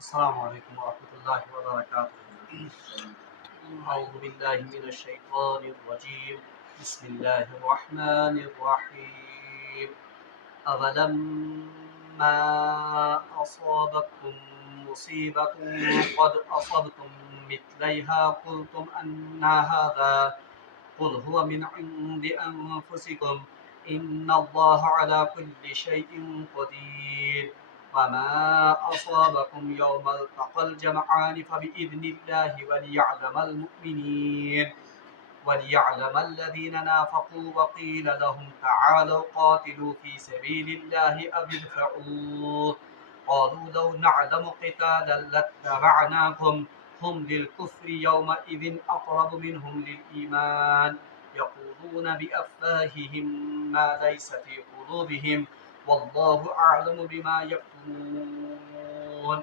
السلام علیکم ورحمۃ اللہ وبرکاتہ۔ اعوذ باللہ من الشیطان الرجیم، بسم اللہ الرحمن الرحیم۔ اولما اصابتکم مصیبۃ قد اصبتم مثلیها قلتم ان هذا قل هو من عند انفسکم ان اللہ علی کل شیء قدیر وما أصابكم يوم التقى الجمعان فبإذن الله وليعلم الذين نافقوا وقيل لهم تعالوا قاتلوا في سبيل الله أو ادفعوا قالوا لو نعلم قتالا لاتبعناكم هم للكفر يومئذ أقرب منهم للإيمان يقولون بأفواههم ما ليس في قلوبهم والله أعلم بما يكتمون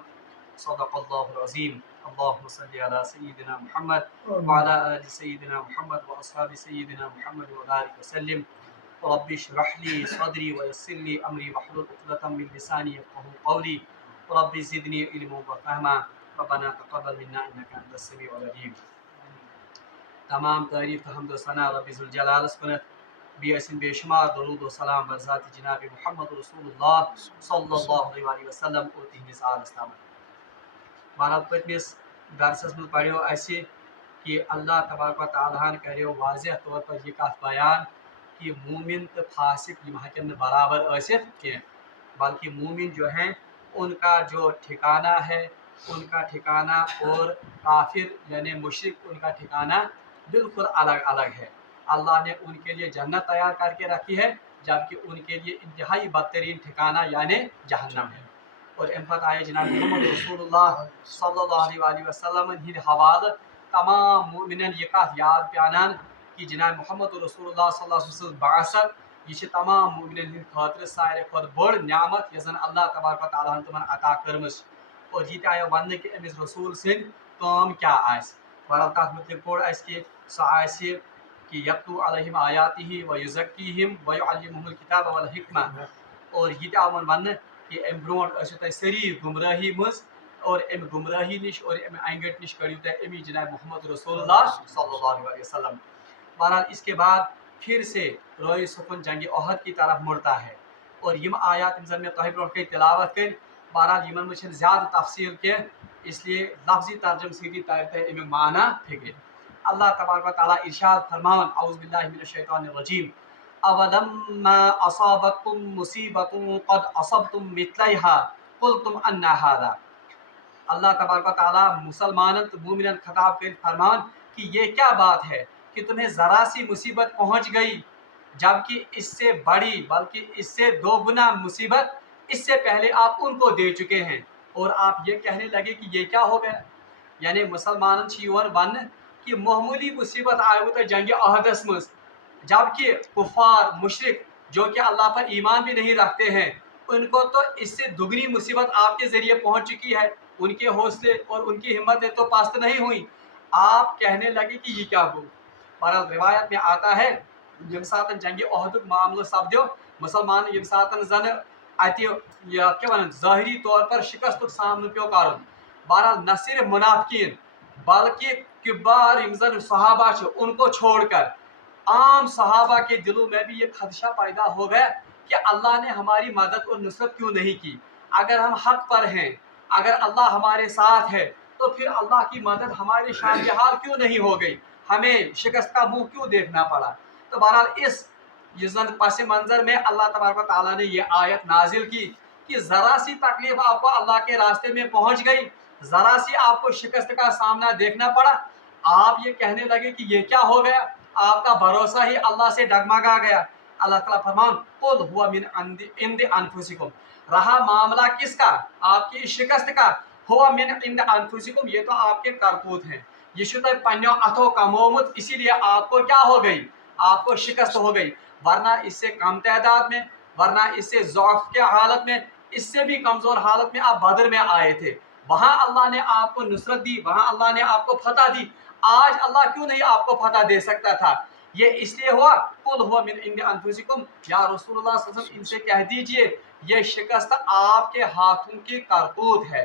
صدق الله العظيم اللهم صل على سيدنا محمد وعلى آل سيدنا محمد وأصحاب سيدنا محمد وبارك وسلم رب اشرح لي صدري ويسر لي أمري واحلل عقدة من لساني يفقهوا قولي رب زدني علما وفهما ربنا تقبل منا إنك أنت السميع العليم۔ تمام تعریف و حمد و ثنا رب ذوالجلال کنت بیسن بے شمار درود و سلام بر ذات جناب محمد رسول اللہ صلی اللہ علیہ وسلم اور تہندس آلس تام۔ بہرحال پتمس درسس من پڑھو اسی کہ اللہ تبارک و تعالیٰ کریو واضح طور پر یہ کت بیان کہ مومن تو فاسق یہ ہکن برابر ٲسِتھ کی، بلکہ مومن جو ہیں ان کا جو ٹھکانہ ہے ان کا ٹھکانہ اور کافر یعنی مشرک ان کا ٹھکانہ بالکل الگ الگ ہے۔ اللہ نے ان کے لیے جنت تیار کر کے رکھی ہے جبکہ ان کے لیے انتہائی بدترین ٹھکانہ یعنی جہنم ہے۔ اور ام پتہ آئے جناب محمد رسول اللہ صلی اللہ علیہ وسلم ہند حوالہ تمام مومنن یہ کت یاد پیانان کہ جناب محمد رسول اللہ صلی اللہ علیہ وسلم بعثت یہ تمام مومنن ہند خاطر سارے کھت بڑ نعمت یس زن اللہ تبارک و تعالیٰ تمن عطا کرمس، اور یہ آیا ون کہ امس رسول سند کام کیا آس۔ بہرحال تک متعلق پوڑ اس کہ سہ آسہ کہ یتلو علیہم آیاتہ ویزکیہم ویعلمہم الکتاب والحکمہ، اور یہ آو ون کہ ام برونٹ ٲسِو تُہۍ سٲری گمراہی مز اور ام گمراہی نش اور ام انگٹ نش کڑیو تہ امی جناب محمد رسول اللہ صلی اللہ علیہ وسلم۔ بہرحال اس کے بعد پھر سے روئے سکون جنگ احد کی طرف مڑتا ہے، اور یم آیات زن میں تہ برونٹ تلاوت کر بہرحال یمن مجھ زیادہ تفصیل کی اس لیے لفظی ترجم سیدھی تارتے امی معنی فکر۔ اللہ تبارک و تعالیٰ ارشاد فرمان اعوذ باللہ من الشیطان الرجیم اولما اصابتکم مصیبۃ قد اصبتم مثلیها قلتم ان هذا۔ اللہ تبارک و تعالیٰ مسلمانن تو مومنن خطاب کر فرمان کہ یہ کیا بات ہے کہ تمہیں ذرا سی مصیبت پہنچ گئی جبکہ اس سے بڑی بلکہ اس سے دو گنا مصیبت اس سے پہلے آپ ان کو دے چکے ہیں، اور آپ یہ کہنے لگے کہ یہ کیا ہو گیا۔ یعنی مسلمانن ون کہ معمولی مصیبت آئے تو جنگ احدس مز جبکہ کفار مشرک جو کہ اللہ پر ایمان بھی نہیں رکھتے ہیں ان کو تو اس سے دگنی مصیبت آپ کے ذریعے پہنچ چکی ہے، ان کے حوصلے اور ان کی ہمتیں تو پست نہیں ہوئیں، آپ کہنے لگے کہ یہ کیا ہو۔ بہرحال روایت میں آتا ہے یم سات جنگ احد معاملہ سپدو مسلمان یم سات زن اتہ ظاہری طور پر شکست سامنا پیو کر، بہرحال نہ صرف منافقین بلکہ کبار یم زن صحابہ ان کو چھوڑ کر عام صحابہ کے دلوں میں بھی یہ خدشہ پیدا ہو گیا کہ اللہ نے ہماری مدد اور نصرت کیوں نہیں کی۔ اگر ہم حق پر ہیں، اگر اللہ ہمارے ساتھ ہے تو پھر اللہ کی مدد ہمارے شان بحال کیوں نہیں ہو گئی، ہمیں شکست کا منہ کیوں دیکھنا پڑا۔ تو بہرحال اس پس منظر میں اللہ تبارک و تعالیٰ نے یہ آیت نازل کی کہ ذرا سی تکلیف آپ کو اللہ کے راستے میں پہنچ گئی، ذرا سی آپ کو شکست کا سامنا دیکھنا پڑا، آپ یہ کہنے لگے کہ یہ کیا ہو گیا، آپ کا بھروسہ ہی اللہ سے ڈگمگا گیا۔ اللہ تعالیٰ فرمان قل هو من عند انفسکم، رہا معاملہ کس کا، آپ کی شکست کا، ہوا من عند انفسکم یہ تو آپ کے کرتوت ہیں، یہ شو پنو اتھو کمومت اسی لیے آپ کو کیا ہو گئی، آپ کو شکست ہو گئی، ورنہ اس سے کم تعداد میں، ورنہ اس سے ضعف کے حالت میں، اس سے بھی کمزور حالت میں آپ بدر میں آئے تھے، وہاں اللہ نے آپ کو نصرت دی، وہاں اللہ نے آپ کو فتح دی، آج اللہ کیوں نہیں آپ کو فتح دے سکتا تھا۔ یہ اس لیے ہوا قل هو من عند انفسکم، یا رسول اللہ صلی اللہ علیہ وسلم ان سے کہہ دیجئے یہ شکست آپ کے ہاتھوں کی کرتوت ہے،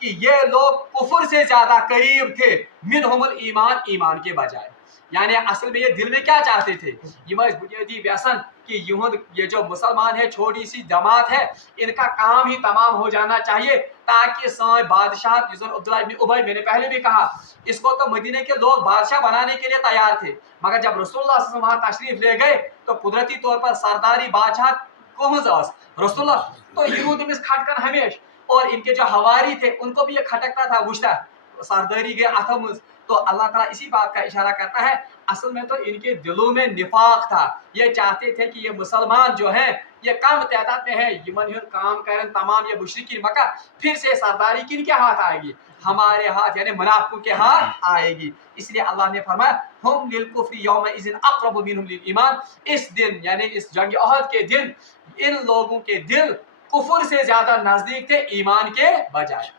کہ یہ لوگ کفر سے زیادہ قریب تھے منہمل ایمان ایمان کے بجائے. یعنی اصل میں یہ دل میں کیا چاہتے تھے؟ یہ بنیادی ویسن کہ یہ جو مسلمان ہے چھوٹی سی جماعت ہے ان کا کام ہی تمام ہو جانا چاہیے تاکہ سائیں بادشاہ عبداللہ ابن ابی میں نے پہلے بھی کہا اس کو تو مدینے کے لوگ بادشاہ بنانے کے لیے تیار تھے مگر جب رسول اللہ صلی اللہ علیہ وسلم وہاں تشریف لے گئے تو قدرتی طور پر سرداری بادشاہ کہنز رسول اللہ تو یہ تمس کھٹکن ہمیشہ اور ان کے جو ہواری تھے ان کو بھی یہ کھٹکتا تھا وشتا سرداری گئے اتم. تو اللہ تعالیٰ اسی بات کا اشارہ کرتا ہے اصل میں تو ان کے دلوں میں نفاق تھا. یہ چاہتے تھے کہ یہ مسلمان جو ہیں یہ کم تعداد میں ہے یمن ہند کام کرن تمام یہ مشرکین مکہ پھر سے سرداری کن کے ہاتھ آئے گی؟ ہمارے ہاتھ یعنی منافقوں کے ہاتھ آئے گی. اس لیے اللہ نے فرمایا ہم للکفر یومئذ اقرب منہم للایمان. اس دن یعنی اس جنگ احد کے دن ان لوگوں کے دل کفر سے زیادہ نزدیک تھے ایمان کے بجائے.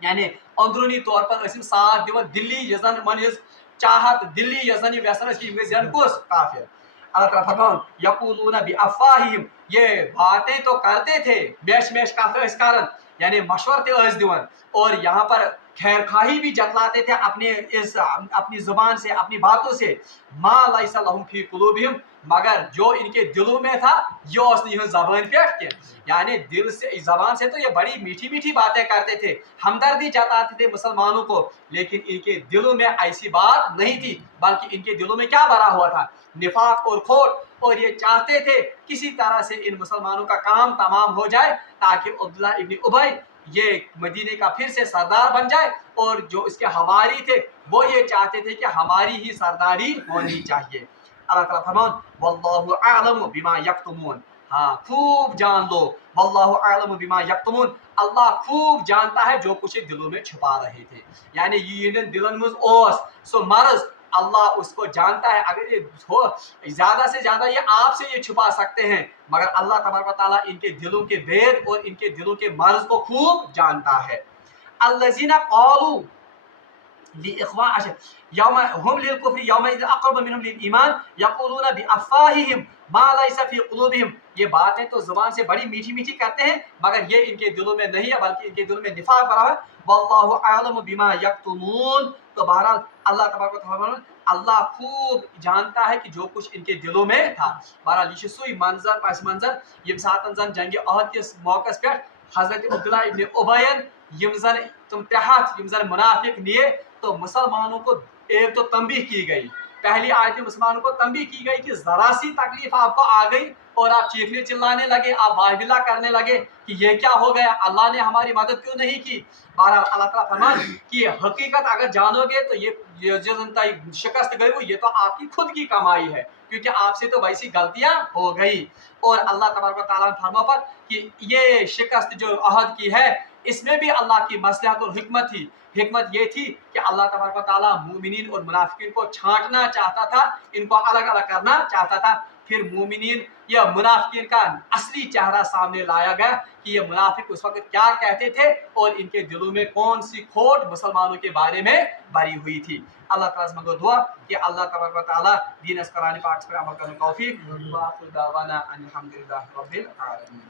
یعنی اندرونی طور پر اسم ساتھ دیون دلی یزن منز چاہت دلی یزن ویسن کی زن کس کافر. اللہ تعالیٰ فرمان یقولون بافواہہم یہ باتیں تو کرتے تھے بیش بیش کتھ اس کارن یعنی مشور تھے اس دیون اور یہاں پر خیر خواہی بھی جتلاتے تھے اپنی زبان سے اپنی باتوں سے. ما لیس لہم فی قلوبہم مگر جو ان کے دلوں میں تھا یہ اس نے زبان پیٹ کے یعنی دل سے زبان سے تو یہ بڑی میٹھی میٹھی باتیں کرتے تھے ہمدردی جتاتے تھے مسلمانوں کو لیکن ان کے دلوں میں ایسی بات نہیں تھی بلکہ ان کے دلوں میں کیا بھرا ہوا تھا؟ نفاق اور کھوٹ. اور یہ چاہتے تھے کسی طرح سے ان مسلمانوں کا کام تمام ہو جائے تاکہ عبداللہ ابن ابی یہ مدینے کا پھر سے سردار بن جائے اور جو اس کے حواری تھے وہ یہ چاہتے تھے کہ ہماری ہی سرداری ہونی چاہیے. اللہ تعالیٰ فرمان واللہ اعلم بما یکتمون. ہاں خوب جان لو واللہ اعلم بما یکتمون اللہ خوب جانتا ہے جو کچھ دلوں میں چھپا رہے تھے. یعنی یہ دلن مز اوس سو مرض اللہ اس کو جانتا ہے. اگر یہ ہو زیادہ سے زیادہ یہ آپ سے یہ چھپا سکتے ہیں مگر اللہ تبارک و تعالیٰ ان کے دلوں کے بید اور ان کے دلوں کے مرض کو خوب جانتا ہے. الذین قالوا یوم هم للکفر یومئذ اقرب منہم للایمان یقولون بافواہہم ما لیس فی قلوبہم. یہ باتیں تو زبان سے بڑی میٹھی میٹھی کرتے ہیں مگر یہ ان کے دلوں میں نہیں ہے بلکہ ان کے دلوں میں نفاق بھرا ہے. واللہ اعلم بما یکتمون. تو بہرحال اللہ تبارک و تعالیٰ اللہ خوب جانتا ہے کہ جو کچھ ان کے دلوں میں تھا. بہرحال یہ سوئی منظر پس منظر یم ساتن زن جنگ احد کس موقع پہ حضرت عبداللہ ابن ابی یم زن تم تحت یم زن منافق لیے تو مسلمانوں کو ایک تو تنبیہ کی گئی. پہلی آیت میں مسلمانوں کو تنبیہ کی گئی کہ ذرا سی تکلیف آپ کو آ گئی اور آپ چیخنے چلانے لگے آپ واہبلہ کرنے لگے کہ یہ کیا ہو گیا اللہ نے ہماری مدد کیوں نہیں کی. بہرحال اللہ تعالیٰ فرمان کہ حقیقت اگر جانو گے تو یہ جو شکست گئی وہ یہ تو آپ کی خود کی کمائی ہے کیونکہ آپ سے تو ویسی غلطیاں ہو گئی. اور اللہ تبارک و تعالیٰ نے فرما پر کہ یہ شکست جو عہد کی ہے اس میں بھی اللہ کی مصلحت اور حکمت تھی. حکمت یہ تھی کہ اللہ تبارک و تعالیٰ مومنین اور منافقین کو چھانٹنا چاہتا تھا ان کو الگ الگ کرنا چاہتا تھا. پھر مومنین یا منافقین کا اصلی چہرہ سامنے لایا گیا کہ یہ منافق اس وقت کیا کہتے تھے اور ان کے دلوں میں کون سی کھوٹ مسلمانوں کے بارے میں بھری ہوئی تھی. اللہ تعالیٰ سے مانگو دعا کہ اللہ تبارک و تعالیٰ دین اس قرآن پاک پر عمل کرنے کی توفیق. وآخر دعوانا ان الحمد للہ رب العالمین.